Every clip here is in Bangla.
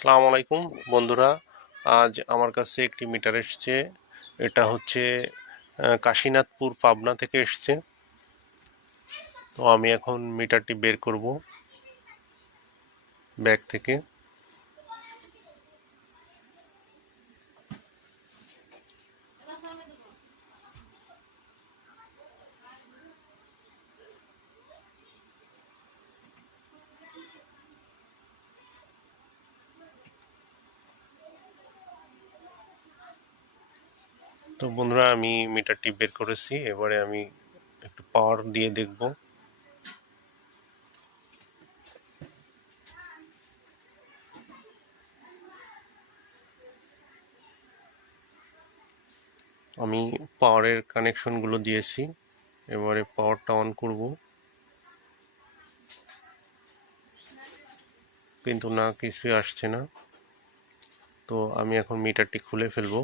সালাম আলাইকুম বন্ধুরা। আজ আমার কাছে একটি মিটার এসছে। এটা হচ্ছে কাশীনাথপুর পাবনা থেকে এসছে। তো আমি এখন মিটারটি বের করব ব্যাগ থেকে। তো বন্ধুরা, আমি মিটারটি বের করেছি। এবারে আমি একটু পাওয়ার দিয়ে দেখব। আমি পাওয়ারের কানেকশনগুলো দিয়েছি। এবারে পাওয়ারটা অন করব। কিন্তু না, কিছুই আসছে না। তো আমি এখন মিটারটি খুলে ফেলব।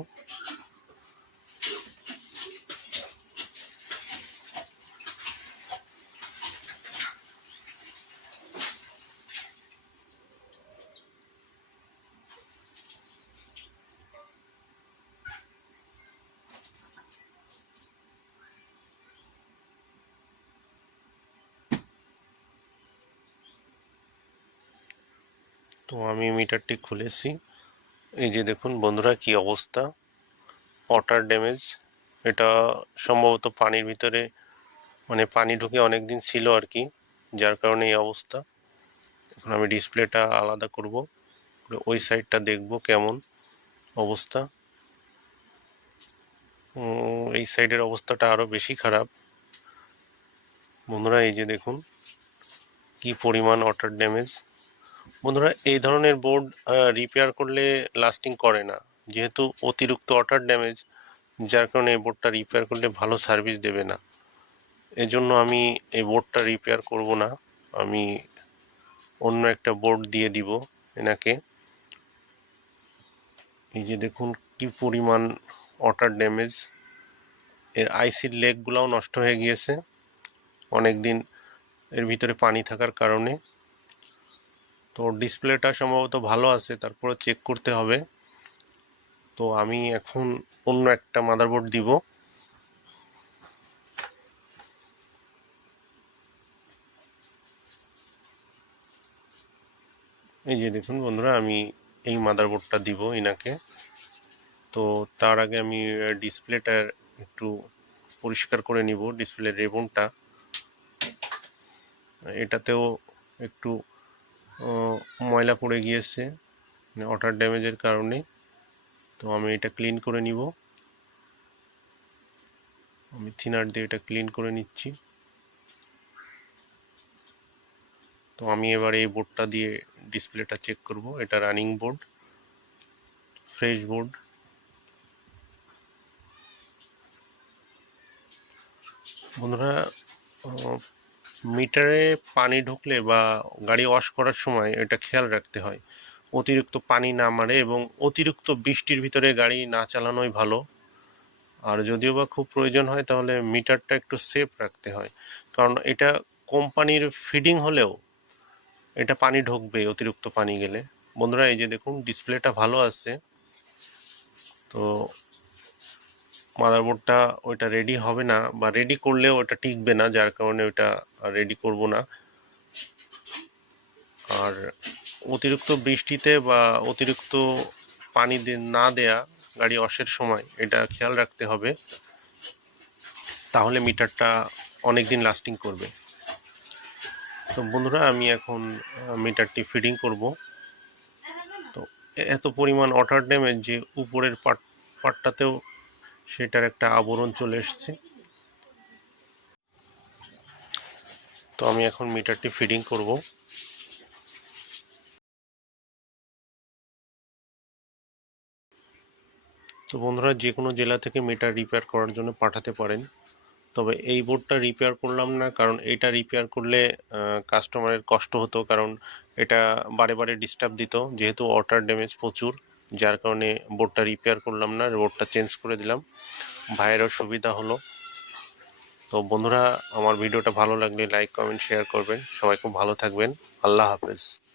তো আমি মিটারটি খুলেছি। এই যে দেখুন বন্ধুরা কি অবস্থা। ওয়াটার ড্যামেজ, এটা সম্ভবত পানির ভিতরে মানে পানি ঢুকে অনেক দিন ছিল আর কি যার কারণে এই অবস্থা। এখন আমি ডিসপ্লেটা আলাদা করব করে ওই সাইডটা দেখব কেমন অবস্থা। এই সাইডের অবস্থাটা আরও বেশি খারাপ। বন্ধুরা এই যে দেখুন, কি পরিমাণ ওয়াটার ড্যামেজ। বন্ধুরা, এই ধরনের বোর্ড রিপেয়ার করলে লাস্টিং করে না। যেহেতু অতিরিক্ত ওয়াটার ড্যামেজ যার কারণে এই বোর্ডটা রিপেয়ার করলে ভালো সার্ভিস দেবে না। এজন্য আমি এই বোর্ডটা রিপেয়ার করব না। আমি অন্য একটা বোর্ড দিয়ে দিব এনাকে। এই যে দেখুন, কি পরিমাণ ওয়াটার ড্যামেজ এর আইসির লেগগুলোও নষ্ট হয়ে গিয়েছে। অনেক দিন এর ভিতরে পানি থাকার কারণে। তো ডিসপ্লেটা সম্ভবত ভালো আছে তারপরে চেক করতে হবে। তো আমি এখন অন্য একটা মাদারবোর্ড দিব। এই যে দেখুন বন্ধুরা, আমি এই মাদারবোর্ডটা দিব ইনাকে। তো তার আগে আমি ডিসপ্লেটা একটু পরিষ্কার করে নিব ডিসপ্লের রেবনটা। এটাতেও একটু ময়লা পড়ে গিয়েছে মানে ওয়াটার ড্যামেজের কারণে। তো আমি এটা ক্লিন করে নিব। আমি থিনার দিয়ে এটা ক্লিন করে নিচ্ছি। তো আমি এবার এই বোর্ডটা দিয়ে ডিসপ্লেটা চেক করব। এটা রানিং বোর্ড ফ্রেশ বোর্ড বন্ধুরা মিটারে পানি ঢুকলে বা গাড়ি ওয়াশ করার সময় এটা খেয়াল রাখতে হয়। অতিরিক্ত পানি না মারে এবং অতিরিক্ত বৃষ্টির ভিতরে গাড়ি না চালানোই ভালো। আর যদিও বা খুব প্রয়োজন হয়, তাহলে মিটারটা একটু সেফ রাখতে হয়। কারণ এটা কোম্পানির ফিডিং হলেও এটা পানি ঢুকবে অতিরিক্ত পানি গেলে। বন্ধুরা, এই যে দেখুন ডিসপ্লেটা ভালো আছে। তো মাদারবোর্ডটা ওইটা রেডি হবে না বা রেডি করলেও ওটা টিকবে না, যার কারণে ওইটা রেডি করব না। আর অতিরিক্ত বৃষ্টিতে বা অতিরিক্ত পানি না দেয়া গাড়ি অসের সময় এটা খেয়াল রাখতে হবে। তাহলে মিটারটা অনেক দিন লাস্টিং করবে। তো বন্ধুরা, আমি এখন মিটারটি ফিডিং করব। তো এত পরিমাণ ওয়াটার ড্যামেজ যে উপরের পার্ট পার্টটাতেও সেটার একটা আবরণ চলে এসছে। তো আমি এখন মিটারটি ফিডিং করব। তো বন্ধুরা, যে কোনো জেলা থেকে মিটার রিপেয়ার করার জন্য পাঠাতে পারেন। তবে এই বোর্ডটা রিপেয়ার করলাম না, কারণ এটা রিপেয়ার করলে কাস্টমারের কষ্ট হতো, কারণ এটা বারে বারে ডিস্টার্ব দিত, যেহেতু ওয়াটার ড্যামেজ প্রচুর। যার কারণে বোর্ডটা রিপেয়ার করলাম না বোর্ডটা চেঞ্জ করে দিলাম। ভাইয়েরও সুবিধা হলো। তো বন্ধুরা, আমার ভিডিওটা ভালো লাগলে লাইক কমেন্ট শেয়ার করবেন। সবাই খুব ভালো থাকবেন। আল্লাহ হাফেজ।